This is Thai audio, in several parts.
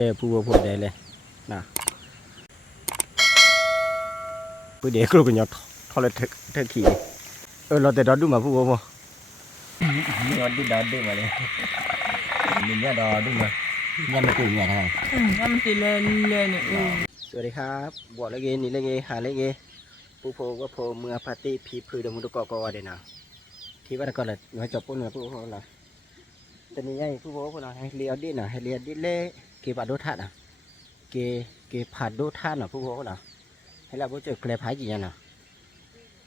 Phu phu đây này, nè, bữa để cô cái nhỏ thò lên thật khí, lo tới đó đúng mà phu phu, nhỏ đi đó đúng mà đấy, mình nhá đó đúng mà, nhá mình cười nhẹ này, nhá mình cười lên lên này, สวัสดีครับบวชเลยเกนี่เลยเกหาเลยเกผู้โพก็โพเมื่อปาร์ตี้พีพือเดมุตกอกอเดนะที่ว่าก็เลยมาจบปุ่นกับผู้โพละแต่นี่ไงผู้โพคนน่ะให้เลียดิน่ะให้เลียดิเล่เกปัดโดทัดน่ะเกผัดโดทัดน่ะผู้โพน่ะให้เราบ่เจอแกลพายจีน่ะ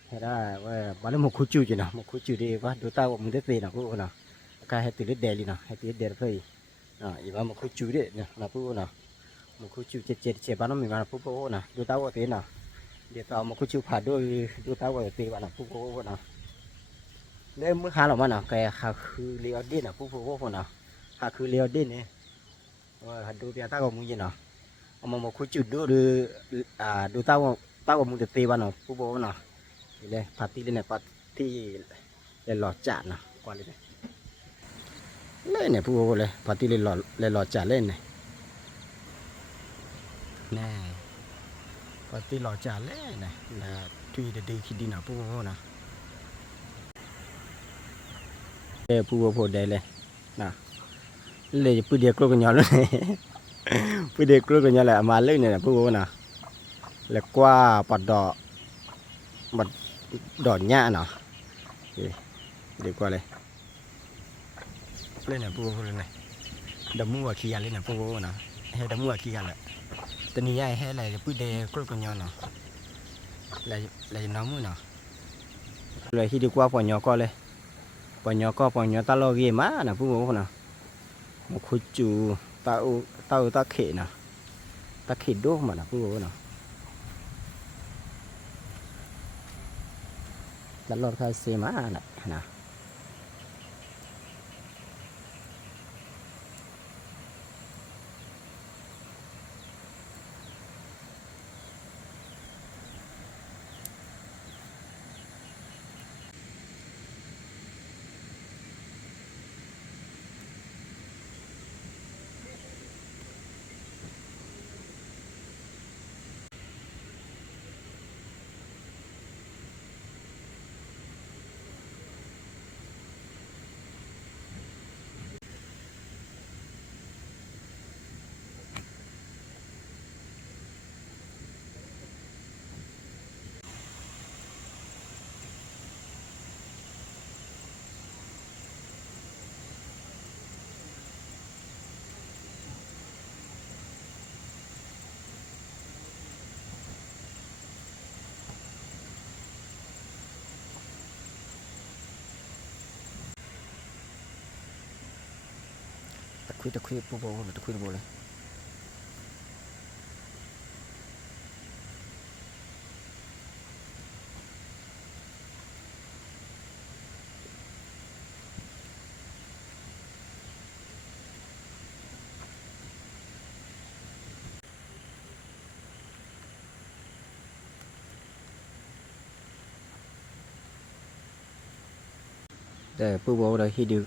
ให้ได้ว่าบ้านเราหมกคุจูจีน่ะหมกคุจูดีว่าดูตาว่ามึงได้ตีน่ะผู้โพน่ะก็ให้ติดเดลีน่ะให้ติดเดลเฟยอีว่าหมกคุจูดิเนี่ยนะผู้โพน่ะหมกคุจูเจ็บบ้านเราไม่มาผู้โพน่ะดูตาว่าตีน่ะเดี๋ยวเอามาคุยผ่านด้วยดูตาว่าตีวันน่ะผู้โพคนน่ะเนี่ยเมื่อหาเรามาน่ะแกหาคือเลียวดิ้นน่ะผู้โพคนน่ะหาคือเลียวดิ้นเนี่ยว่าดูเปียตาก็มึงยินน่ะเอามาคุยจุดดูดูตาว่ามึงจะตีวันน่ะผู้โพน่ะนี่เลยปาร์ตี้เลยเนี่ยปาร์ตี้เลยหลอดจัดน่ะก่อนเลยเล่นเนี่ยผู้โพเลยปาร์ตี้เลยหลอดจัดเล่นเนี่ยแน่ปฏิหล่อจ่าเล่นะนะทุยเดือคิดดีนะผู้โหนะผู้โหได้เลยนะเลยผู้เดียกลัวกันย้อนเลยผู้เดียกลัวกันย้อนแหละมาเล่นเนี่ยผู้โหนะแล้วกว่าปัดดอกหญ้าเนาะเดี๋ยวกว่าเลยเล่นเนี่ยผู้โหเลยดำมัวขี้กันเล่นเนี่ยผู้โหนะให้ดำมัวขี้กันแหละตอนนี้ยายให้อะไรผู้เดียกลัวกันย้อนเนาะlại nóng mới nào rồi khi đi qua bỏ nhỏ co bỏ nhỏ ta lo ghê má nào phú bố nào một khối chủ tao khệ nào ta khệ đốt mà nào phú bố nào ta lo khai xe má này nào ta khui phú bố là ta khui bố này để phú bố đây khi đi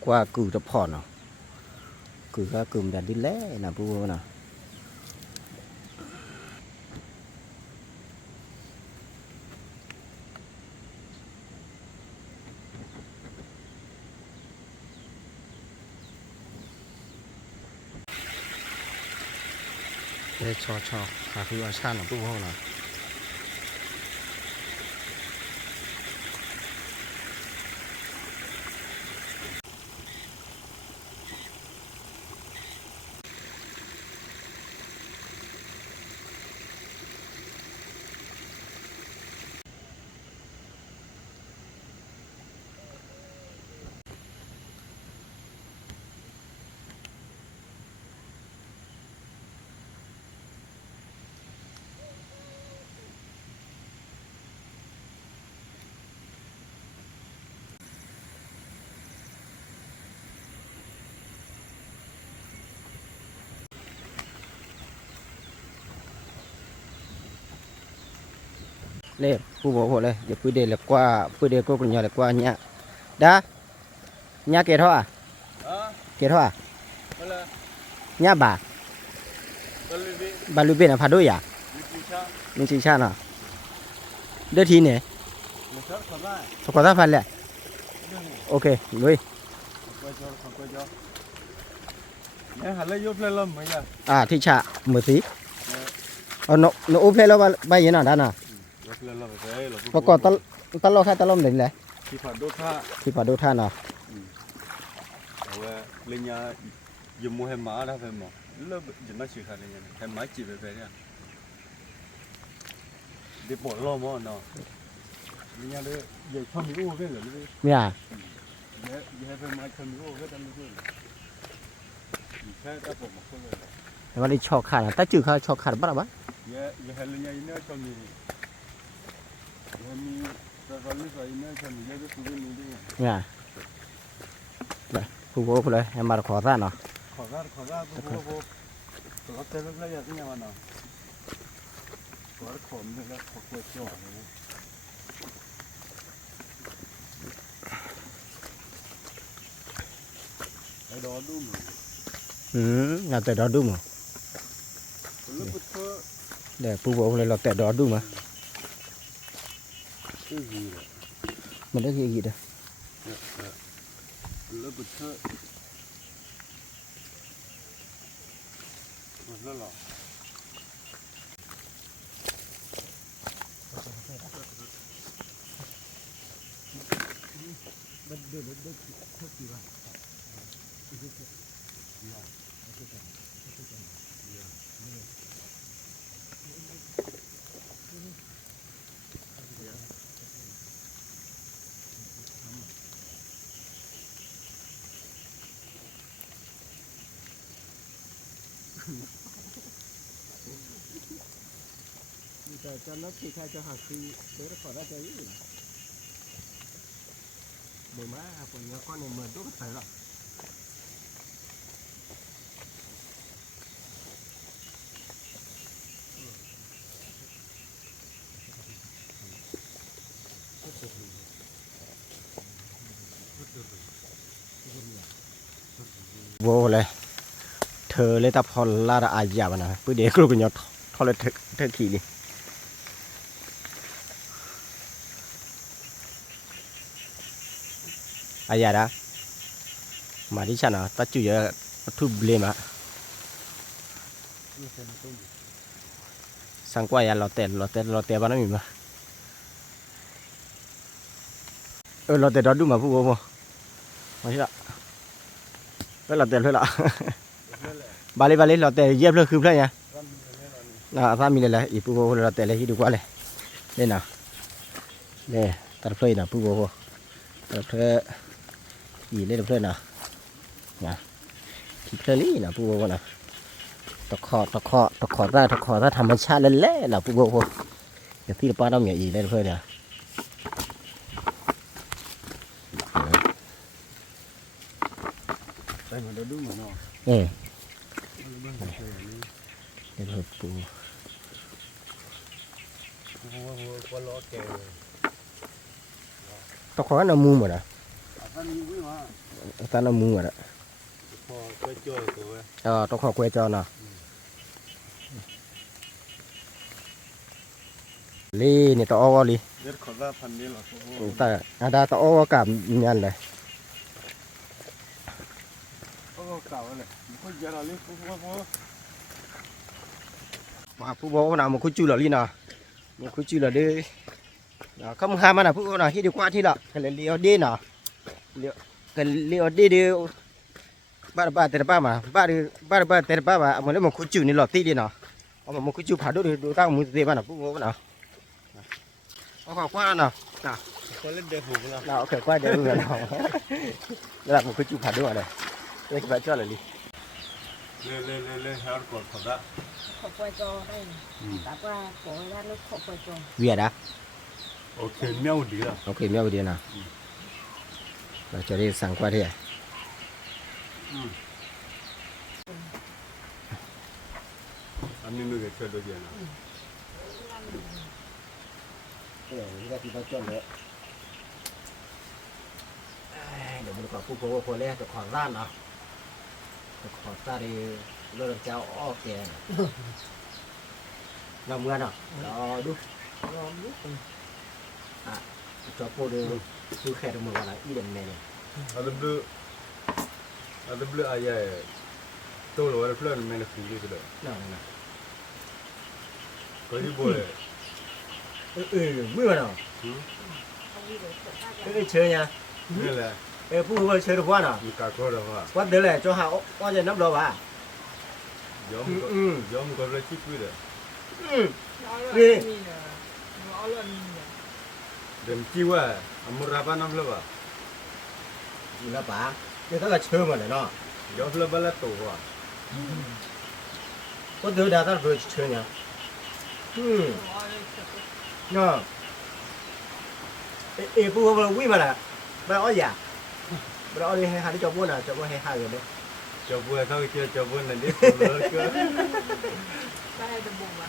qua cử tập hòn nào cử ra cùm đàn đi lé là phú bố nào để cho hả khi ở san là phú bố nào lên phú bố hộ đây để quy đề là qua quy đề cô cùng nhau là qua nhá đã nhá kẹt thôi à kẹt thôi à nhá bà บาลูเบนะพาด้วยอ่ะนี่ชิชาเนาะเดือทีเนี่ยสกอตาฟันแหละโอเคลุยที่ชามือสีเอาโนโอเพลแล้วใบยันน่ะด้านน่ะประกอบตลอดแค่ตลอดหนึ่งเลยที่ผ่าดูท่าเนาะเอาไว้เลี้ยงยมูให้หมาได้ไหมเลิกจะน่าชื่อใครเลยให้หมาจีบไปเนี่ยเดี๋ยวปวดล้อมั้งเนาะเลี้ยงเลยอย่าชอบมีอู้กันเลยเนี่ยอย่าให้เป็นหมาชอบมีอู้กันตั้งแต่แค่ถ้าผมบอกเลยแต่ว่านี่ชอบขาดแต่จืดเขาชอบขาดบ้างปะอย่าให้เลี้ยงเนี่ยชอบมีแต่ตอนนี้ใส่เนี่ยชอบมีเยอะที่สุดนี่ด้วยเนี่ยผู้โบเลยให้มาขอท่านเนาะขอราผู้โบตัวเต็มเลยอย่างนี้มันเนาะตัวขมเลยแล้วขอเกลือจ่อเลยไอ้ดอดุ้มเราแต่ดอดุ้มเดี๋ยวผู้โบเลยเราแต่ดอดุ้มอ่ะมันได้กี่เด้อแล้วบุตรหมดแล้วหรอบัดเดือดเท่ากี่วันแต่จะนับที่ใครจะหักคือเดี๋ยวขอได้ใจอยู่เดี๋ยวมาผมเนี่ยก้อนเนี่ยเหมือนตุ๊กตาหรอกโบเลยเธอเลยตาพอลาดอาญาบ้านะเพื่อเด็กลูกกันยอดทอเลยเธอขี่ดิอาญาดามาที่ฉันนะตัดจุยทุบเลี้ยมะสังกวายเราเตะบ้านนั้นมีมั้ยเราเตะดอดดูมาผู้โบมาที่ละเราเตะเลยละบาลีเราเตะเย็บเลยคือเพื่อนไงถ้ามีอะไรอีผู้โบเราเตะเลยที่ดูกว่าเลยเนี่ยนะเนี่ยตัดเพลย์นะผู้โบตัดเพลย์อีเล่นเพลย์นะที่เพลย์นี่นะผู้โบนะตะขอถ้าธรรมชาติเล่นนะผู้โบอย่างที่เราป้าต้องอย่างอีเล่นเพลย์เนี่ยใส่มาเดี๋ยวดูเหมือนเนาะเล่นเพลย์ปูว่าล้อแกตะขอน้ำมูหมดอ่ะท่านนี้วิ่งมาตาน้ำมูหมดอ่ะพอไปจ่อยตัวตะขอกล้วยจอนะลีนี่ตะอ้อลีเด็ดขอได้พันนี้หรอแต่อาดาตะอ้อกับยันเลยก็เก่าเลยมันก็เยอะเลยมาผู้บอกว่ามันคุยจูหล่อลีนะมันคุยจูหล่อดีเขามึงหามันนะผู้บอกนะที่ดีกว่าที่ละกันเลยเลี้ยวดีนะเลี้ยวดีเดียวบ้านแต่ละบ้านมาบ้านแต่ละบ้านมามันเลยมันคุยจูนี่หล่อตีดีนะเอามันคุยจูผ่าดูตั้งมือเตะบ้านนะผู้บอกนะเอาขวานะคนเล่นเด็กหูนะเราเอาขวาเดี๋ยวดูกันเอาแล้วมันคุยจูผ่าด้วยอะไรเล็กแบบเจ้าเลยดิเล่ฮาร์ดคอร์ขอได้ขอปล่อยจอได้แต่ว่าขอได้แล้วขอปล่อยจอเวียดอ่ะโอเคเมียวดีละโอเคเมียวดีนะเราจะได้สั่งกว่าที่ไหนอันนี้นึกเชื่อดูดีนะนี่ก็ที่เราจนเลยเดี๋ยวมันก็ผู้โผล่แรกจะขอร้านเนาะจะขอซาดีเรื่องเจ้าอ้อแก เราเมื่อเนาะรอดู รอมุก จอโปดูดูแค่ตรงมือว่าอะไรอีเดนแม่เนี่ย ada beli ayah tu loh ada plan mana sendiri tu dah น่าน่ะ kau ni boleh มือเนาะ เอาไว้เลยเปิดตา เอ้ยเชิญเนี่ย ni lah ผู้ว่าเชิญทุกวันเนาะ muka kau dah wah วันเดียวแหละจะหาว่าจะนับรอวะ jom kau dah cik tu dah นี่ เอาเลยมีเนี่ย dan jiwa amur apa nam lewa อยู่แล้วป๋าเดี๋ยวก็เชิญมาเลยเนาะ jom lewa lah tu wah ก็เดี๋ยวดาตั้งเพื่อเชิญเนี่ยเนาะผู้ว่าวิ่งมาละมาอ้อยอ่ะมาอ้อยให้หาที่จอบ้วนอ่ะจอบ้วนให้หากันเลย jom buat tahu dia jom buat nanti kalau ke ได้จะบุกอ่ะ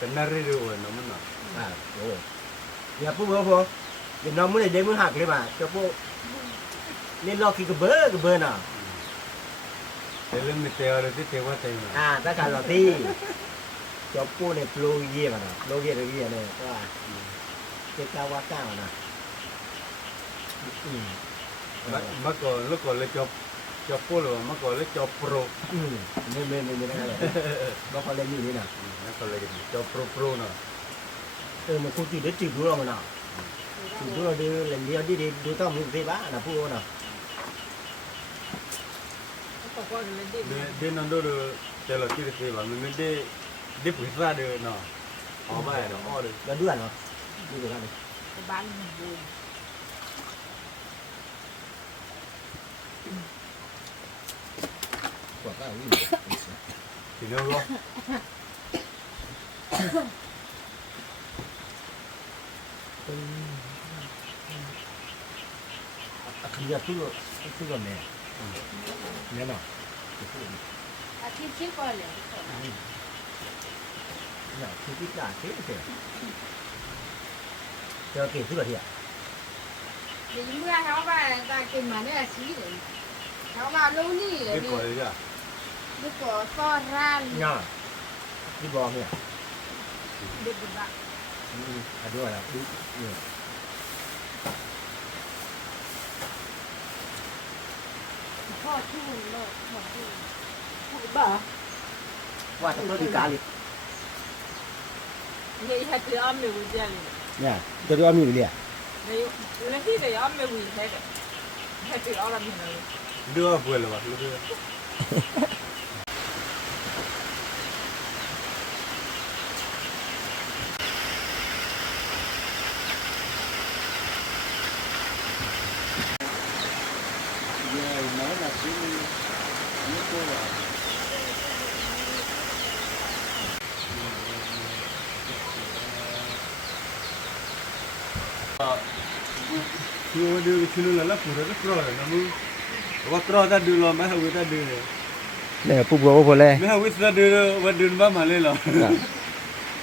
kena ridu nama nak โอ้อย่าพูดว่าพออย่าน้องมึงเดี๋ยวมึงหักเลยป่ะจะพูดเล่นล็อกกี่กระเบ้อน่ะ dalam ni teori tu tewa tewa ถ้าการเราที่จะพูดในโปรเยี่ยมนะโปรเยี่ยมเนี่ยก็เจ้าว่าก้าวนะ maka lu kalau job polo maka lu job pro ไม่ได้เลยเราเขาเล่นอยู่นี่นะ maka lagi job pro nah มันคุยได้จีบดูเรามันนะจีบดูเราดูเล่นเดียวดูต้องมึงสิบ้านะพูดนะ ก็ก็เลยดิ dia nando tu kalau kita sewa memang dia bisa dia nah apa ya oh dia แล้วด้วยเนาะดูกันเลย บ้านบุก กว่าก็วิ่ง sini lo คือจะพูดก่อนเนี่ยเนี่ยเนาะ อาชีพชื่อก่อนเลย เนี่ยคือที่จ่ายเสียเจอเก่งที่สุดที่อ่ะ เดี๋ยวเมื่อเขาไปตากินมาเนี่ยชี้เลยเขามาลูนี่ dia kau dia ลูกก็ซ่อนร้าน เนี่ยที่บอกเนี่ย เด็กบ้า อ่ะด้วยนะดูเนี่ย พ่อชื่อโลกพ่อชื่อพูดบ้า ว่าต้องตัวดีการเลย เนี่ยให้ตัวอ้อมไม่รู้จักเลย เนี่ยตัวที่ว่ามีอยู่เนี่ย เนี่ยอยู่ในที่เดียวอ้อมไม่รู้ใช่ไหมให้ตัวอ้อมไม่รู้ dia boleh lah lu dia คือดูชื่อนั่นแหละผู้รักครอนะมึงว่าครอถ้าดูเราไม่เอาไว้ถ้าดูเนี่ย เนี่ยผู้บัวผู้เลย ไม่เอาไว้ถ้าดูว่าดูบ้ามาเลยเหรอ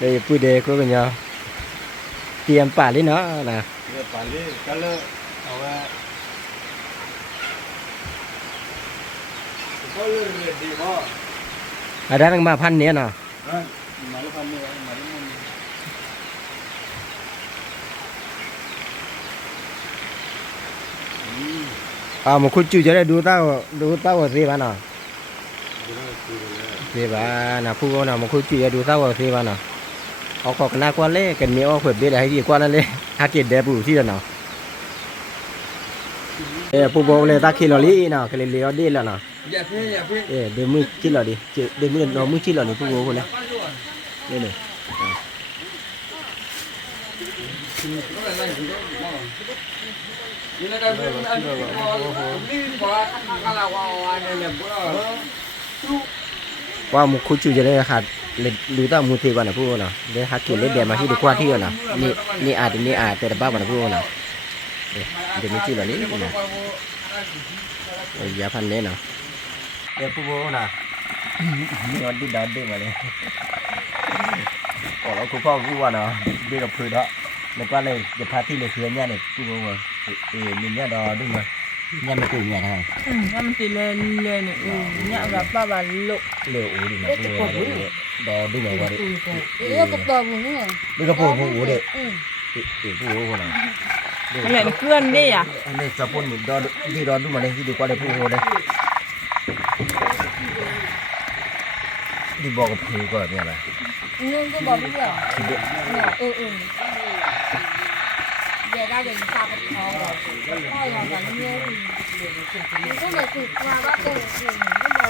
đâyผู้เด็กก็กันยาเตรียมป่าเลยเนาะนะ เนี่ยป่าเลยkalauเอาไว้ก็เลยดีมาก ada yang maพันเนี่ยเนาะ มาแล้วพันเนี่ยมาแล้วมัน màคุณจู่จะได้ดูเต้าสิบ้าเนาะ ดูแล้วดูเลย สิบ้านะผู้ว่านะมาคุณจู่จะดูเต้าสิบ้าเนาะเอาขอกหน้ากว่าเล่กันมีอ้อเปิดเบี้ยให้ดีกว่านั่นเลยหาเกตเดบูที่เนาะผู้บอกเลยตาคิลลี่เนาะคิลลี่ดีแล้วเนาะ อย่าเพ่อย่าเพ่ เดี๋ยวมือคิดหรอดิเดี๋ยวมือน้องมือคิดหรอนี่ผู้บอกคนนี้นี่ ว่ามุคุจูจะได้ขาดดูต้ามูทีก่อนนะพูดนะได้ฮักกินเล่นเดียมาที่ดีกว่าที่ก่อนนะนี่อาจแต่บ้าก่อนนะพูดนะเดี๋ยวมีจีเหล่านี้นะยาพันนี้นะเดี๋ยวพูดนะนี่วันที่ดาวดึงมาเลยบอกแล้วคุณพ่อพูดว่าเนาะดึงกับพื้นละแล้วก็เลยจะพาที่เลยเพื่อนเนี่ยเนี่ยพูดว่ามีเนี่ยดอดึงมาเนี่ยมันตื่นเนี่ยทาง มันตีเล่นเนี่ยเนี่ยกับป้าบ้านลูก เร็วดีนะพูดว่า ดอดูมาว่าดิ Io che provo ne. นี่ก็พูดพูดเด็ก Ừ. พูดพูดนะ มันแหละเพื่อนนี่อ่ะ อันนี้จะพูดดอที่ดอดูมาเลยที่ดีกว่าเลยพูดเลยดีบอกกับพูดก็เนี่ยแหละ Nhưng cái bò bây giờ. ที่เด็ก Ừ. Về ra đừng sao cái khó rồi. Thôi là gần như cái này thì qua bác cô thì cái bò.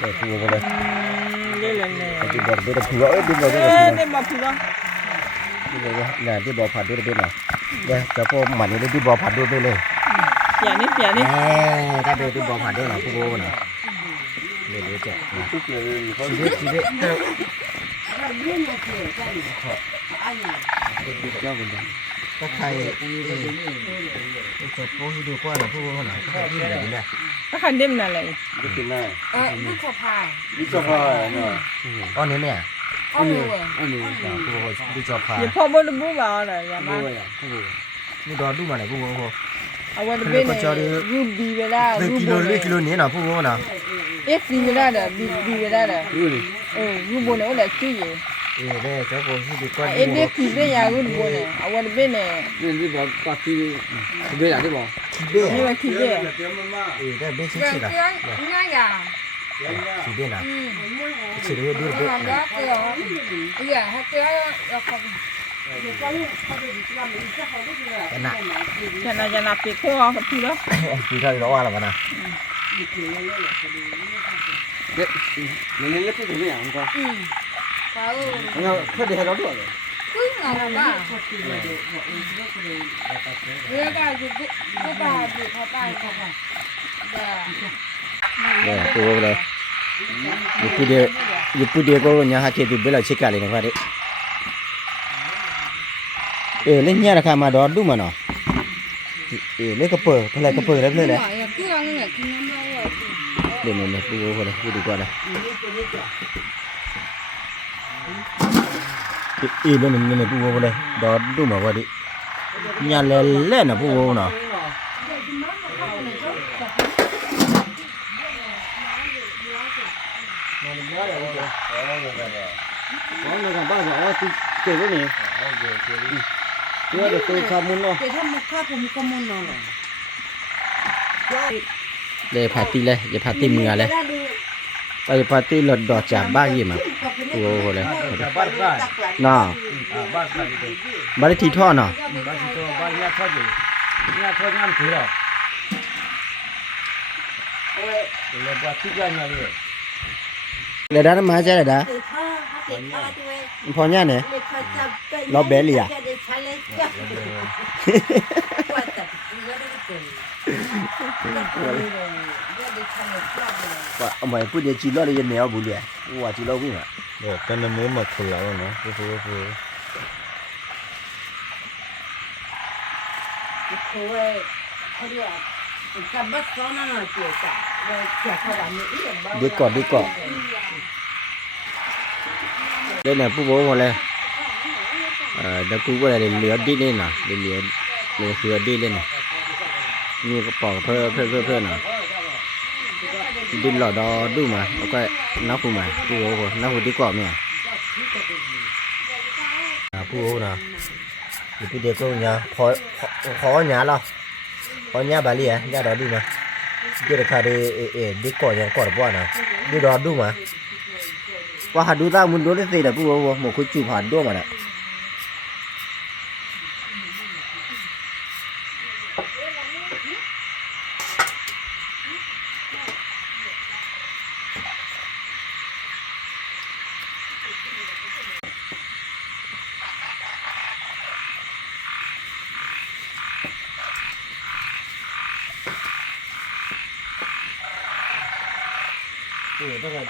เด็กพูดเลย เล่นเลย ที่บอกด้วยพูดเอ้ยที่บอกด้วย ได้มาพูดแล้ว ที่บอกเนี่ยที่บอกผ่านด้วยเป็นหรอเดี๋ยวจะพูดมันนี่ที่บอกผ่านด้วยไปเลย เปียนี่เปียนี่ ถ้าเป็นที่บอกผ่านด้วยหรอพูดนะเดี๋ยวจะ ทุกอย่างเขา ชีวิตชีวิตเจ้าเจ้าเป็นยังถ้าใครจะพูดให้ดูกว่าหรอพูดว่าหรอเขาที่ไหนเนี่ย ถ้าคันเด่มนั่นแหละ ไม่กินได้ Nước khổ phai. นี่จะพาเนาะ อ๋อเนี่ยเนี่ย Ôi rồi. อันนี้ พูดดูจอพา อย่าพ่อบ่ได้บูบ่ล่ะอย่ามา นี่ดอดูมาไหนพูดว่า เอาไว้เป็นรูปดีเวลา เลยกิโลนี้นะพูดว่านะ เอ็กซ์ดีเวลาเด้อดีเวลาเด้อ ดูดิ รูปบนเนี่ยแหละจี้ เนี่ยเจ้าพูดให้ดูกว่า เอ็ดเด็กที่เป็นอย่างรูปบนเนี่ยเอาไว้เป็นเนี่ย นี่บอกปากที่เบี้ยที่บอก ขี้เบ้ นี่ว่าที่เด้ ได้เบ้ชี้ Về ชี้ละ tiếng nhá nhà. ขี้เบ้นะ Ừ. ชี้ดูดูเบ้ Làm đó kìa. Bây giờ hai tiếng là không. กันนะ จะนับเป็ดพวกกับพี่แล้ว คือเท่าเราว่าหรอวะนะ เด็กนี่เล็กที่ตัวอย่างก็ Ừ. Wow. เราเพื่อเดี๋ยวเราด้วย Cứ ngồi là ba. Đưa ra thì cứ bà bị khó tay không à. Dạ. เนี่ยพูดเลยยูพูดเดียก็เนี่ยฮะเคติเบลชิกาเลยนะว่าดิเล่นเนี่ยราคามาดอดูมาเนาะเล่นกระเป๋อเท่าไรกระเป๋อได้เลยแหละ Hỏi là cứ ăn là khi nó lâu rồi. เดี๋ยวเนี่ยพูดว่าเลยพูดดีกว่าเลยเล่นเนี่ยพูดว่าเลยดอดูมาว่าดิเนี่ยเล่นนะพูดว่าเนาะ có người còn bao giờ tôi kể với nè chưa được tôi sao muốn đâu Để thăm một khác cũng không muốn nào rồi. เลยพาตีเลยอย่าพาตีมือเลยไปพาตีหลดดอกจากบ้านยี่มาโอ้โหเลย bắt ra น่ะ bắt ra đi บ้านเลขที่ท่อเนาะ bắt thì cho bắt nhà thoát gì nhà thoát ngăn thứ rồi là bắt thích ra nhà đi เดี๋ยวด้านมาใช่เลยด้าพอเนี่ยเนี่ยเราเบลลี่อ่ะว่าเอาใหม่พูดเดี๋ยวจีรอดเลยยังแนวบุญเลยว่าจีรอดวิ่งอ่ะโอ้กันน้ำมือมาขุ่นแล้วเนาะพูด ดีก่อนเล่นเนี่ยผู้โบ้หมดเลยเดี๋ยวกูก็เลยเหลือดิ้นนี่นะเหลือดิ้นเล่นนี่ก็ปอกเพื่อนน่ะดิ้นหลอดดูมาแล้วก็นับผู้มาผู้โบ้นับผู้ดีกว่าเนี่ยผู้โบ้นะอยู่ที่เดียวก็เนี่ยพอเนี่ยหรอพอเนี่ยบาลีอ่ะเนี่ยดอดูมาเดี๋ยวข้าดีก่อนยังก่อนบ้านนะดีดอดูมาว่าหาดูตามุนโดนได้สิแต่ผู้โบ้หมกคุยจูบผ่านด้วยมาน่ะต้องการ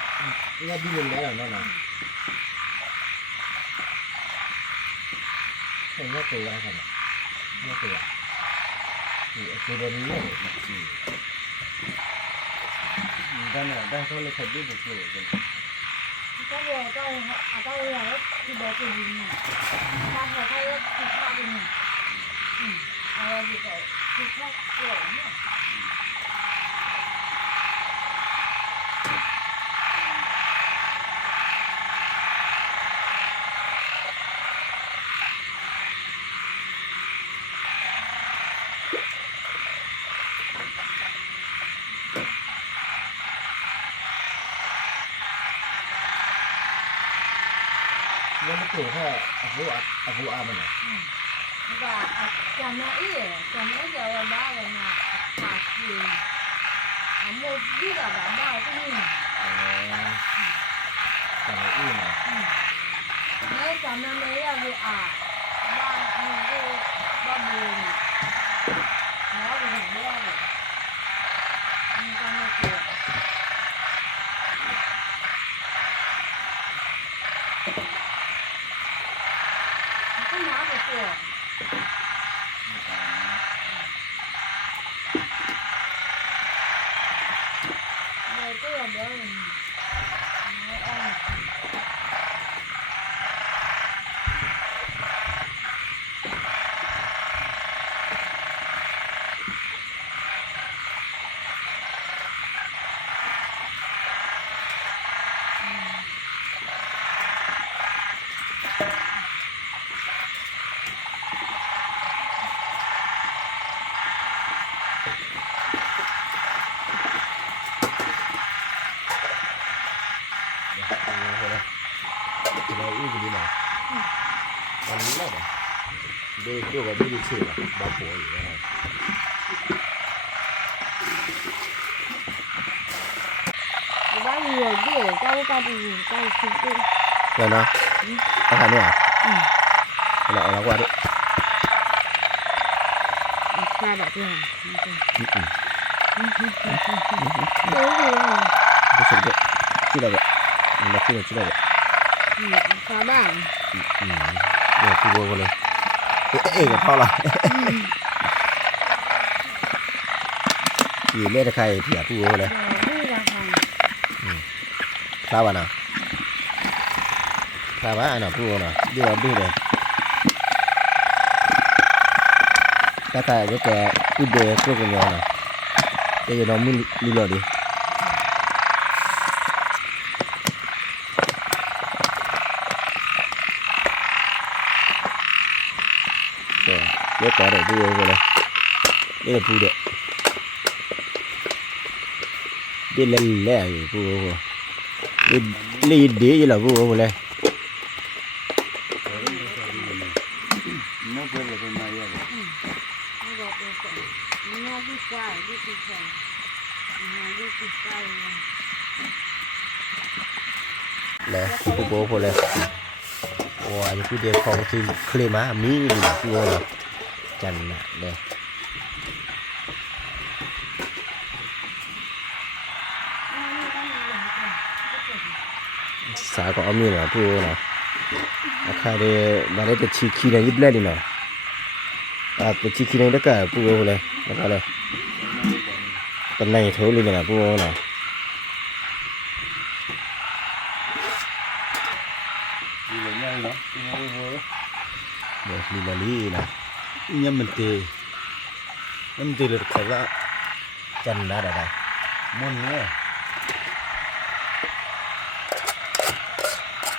เนี่ยดีเลยแล้วนั่นน่ะเห็นเนี่ยตัวอะไรกันเนี่ยตัวตัวเดินนี่ได้เขาเลยขัดด้วยบุกเลย Có người tao là thì bỏ cái gì mà ta phải thay thì ta đi nè. Thì phải thì khác kiểu nữa. แล้วมันเกิดแค่อาบูอามันเหรอ và chả mấy giờ là ba rồi mà phạt gì một biết là đã bao cái gì แต่ในอื่นเหรอ mấy chả mấy là vì ba người cô ba người nó bị thằng đeo rồi nhưng con nó kìa cái má của kìa đây cái là đó là nó ăn กินอะไรอีกดีหน่อยวันนี้ได้ไหมเด็กเกี่ยวกับไม่ได้ชื่อหรอกบาโผอยู่นะครับ bao nhiêu để cho ta thì ta chụp đi เดี๋ยวเนาะเอาคันนี้เหรอเอากว่าดิ xa đã chưa Ừ. đấy gì Cái sự kiện chỉ là vậy là chỉ là vậy xa bảng để thu vô lên cái to là chỉ lên được khai thì thu vô này đi ra hàng sao bạn nào sao bạn nào thu vô nào đi vào đi này cái cái cái đề của cái nhỏ này bây giờ nó muốn đi lừa đi rồi để có để thu vô này đây là thu được đi lên lẹ thu vô đi đi gì là thu vô này nó quên là bên này rồi nó đi qua đi đi qua nó đi qua nè thu vô vô này wow những cái điều không thì khơi má mí đi là thu vô rồi chành nè đây xã có mi là thu vô nè khai đây mà đây cái chi khi này ít lên đi nè cái chi khi này tất cả thu vô này nó có đây cái này thấu lên là thu vô nè đi vào nhanh đó đi vào vô đây đi là lý nè nhâm mình tì được khẩu ra chân đã đây môn nữa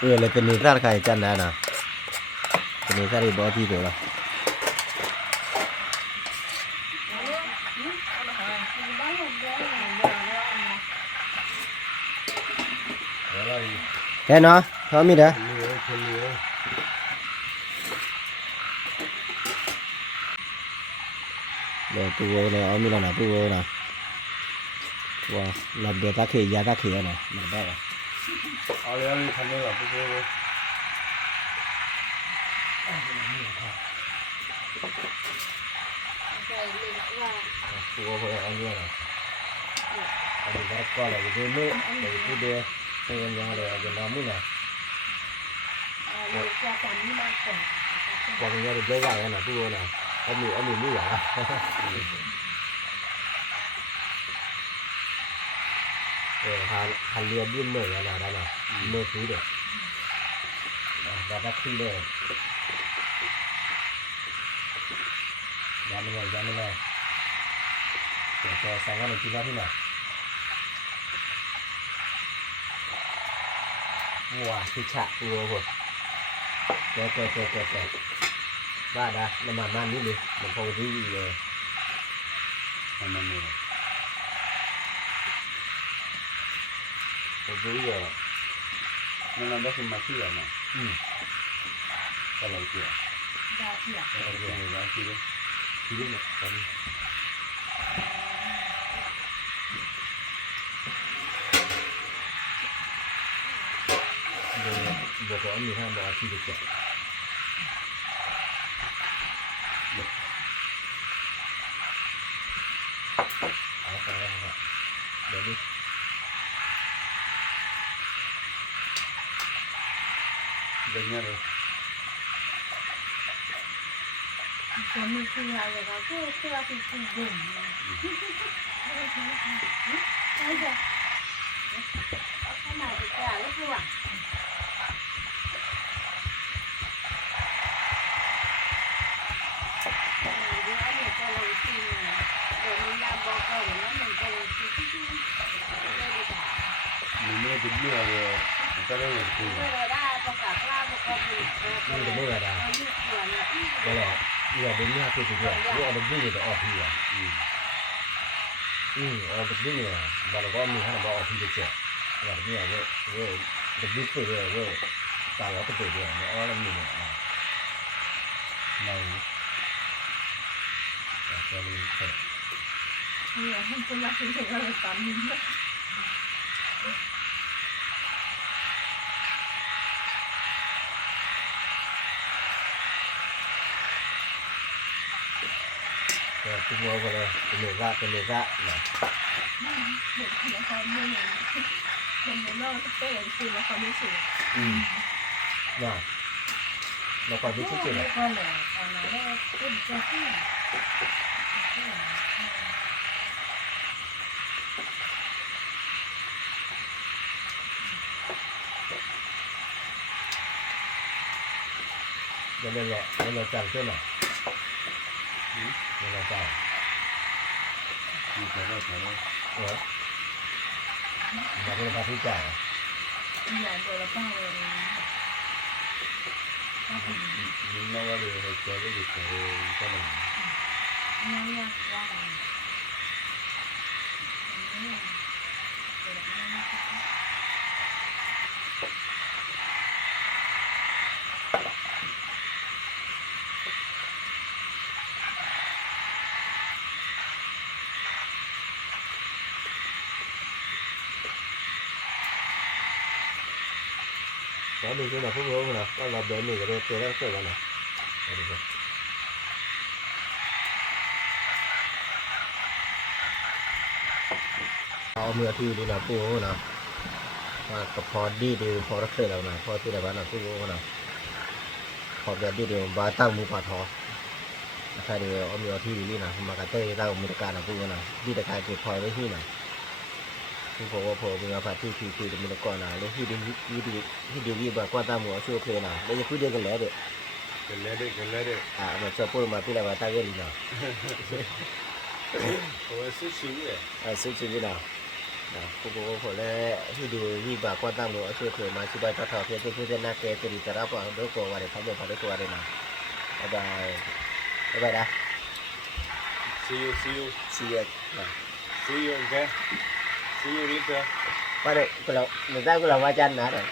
là tình hình ra khai chân đã nè tình hình ra đi bỏ thi rồi cái nó mi đó để tu vô này ở mi là nào tu vô nè wow làm được các khỉ ra các khỉ này mình đây rồi Ali thành đây là cái vô tu vô rồi anh nghe này anh đi ra coi là cái nước để cái đê cái nhà để cái nó mới này còn cái nhà để chơi gà này tu vô này anh mình mới gà Hàn liền biên mở là nào đây nào mở thứ được và đã khi đây ra bên này để cho sáng ra mình chỉ ra thế nào wow thì chạ vừa rồi kẹt và đã làm man đi mình không cái gì rồi anh em này cái gì rồi nó làm đó thì mà khi này ก็เลยเกี่ยว ดาเทีย ก็เลยเกี่ยวแล้วทีนี้เนี่ยตอนนี้บอกว่ามีห้าบอกที่จะเจ็บเอาไปแล้วครับเดี๋ยวนี้เดี๋ยวนี้เลย จะมีคืออะไรก็คือที่ดุ่มใช่จ้ะขนาดแก่แล้วคือว่าเดี๋ยวอันนี้ก็ลงทีนะเดี๋ยวมันยาบอกก่อนแล้วมันก็ลงทีที่ได้ดีกว่า มีเมื่อเป็นเมื่อเลยก็ได้อย่างคือ เมื่อได้ประกาศว่าประกอบอยู่ นี่เป็นเมื่อใด อายุเกินเนี่ย นั่นแหละเนี่ยเป็นเมื่อคือจุดเดียวว่าเอาเป็นวิ่งจะออกทีอ่ะเอาเป็นวิ่งเนี่ยบางเราก็มีให้เราออกทีจะเจ็บแบบนี้เว้ยเป็นวิ่งไปเลยเว้ยตายแล้วก็ตัวเดียวเนี่ยอ๋อแล้วมีเนี่ยในจะมีเจ็บ เนี่ยมันเป็นลักษณะอะไรตามนี้ ก็ทุกวันก็เลยเป็นเนื้อนะ เด็กที่เขาไม่เนี่ยมันไม่เล่าเต้นคือแล้วเขาไม่สูง น่ะเราไปที่จุดเลย ก็เลยเอามาได้ขึ้นจะขึ้น นั่นแหละนั่นเราจังเท่าไหร่นั่นเราจังมีใครได้ใครได้มาเป็นค่าใช้จ่าย อย่างเดียวละป้าเลย มีน้องว่าเลยเจอได้อยู่แต่ก็หนึ่ง เนี่ยว่า đó đi cái nào phúc hướng nào có làm đến mình cái đây đó cái nàyเอาเมื่อที่นี่นะพูดนะว่ากับพอดีดีพอรักเสร็จแล้วนะพอที่ไหนบ้านนะพูดนะพอแบบดีดีบาตั้งมือปาทอใครเดียวเอาเมื่อที่นี่นะมากระเตยตั้งมือการนะพูดนะดีแต่การเก็บพอยไว้ที่นะที่ผมว่าผมมีอาภาที่คือจะมีตะกอนนะแล้วที่ดีวีแบบกว่าตามหัวช่วยเพลนะแล้วจะพูดเดียวกันแล้วเด็ก กันแล้วเด้อ มันชอบพูดมาพี่เราตั้งเงินนะ โอ้ยซื้อเลย ซื้อจริงๆนะพวกผมแล้วที่ดูวีแบบกว่าตามหัวช่วยเพลมาชิบะทัดทอเพียงที่พูดจะน่าเกลียดตีจะรับว่าด้วยตัววันเดียวเขาบอกเขาด้วยตัวเลยนะบ๊ายบายนะ see you see you นะ see you okay see you later ว่าเดี๋ยวเราหนึ่งได้ก็เรามาจันนะเดี๋ยว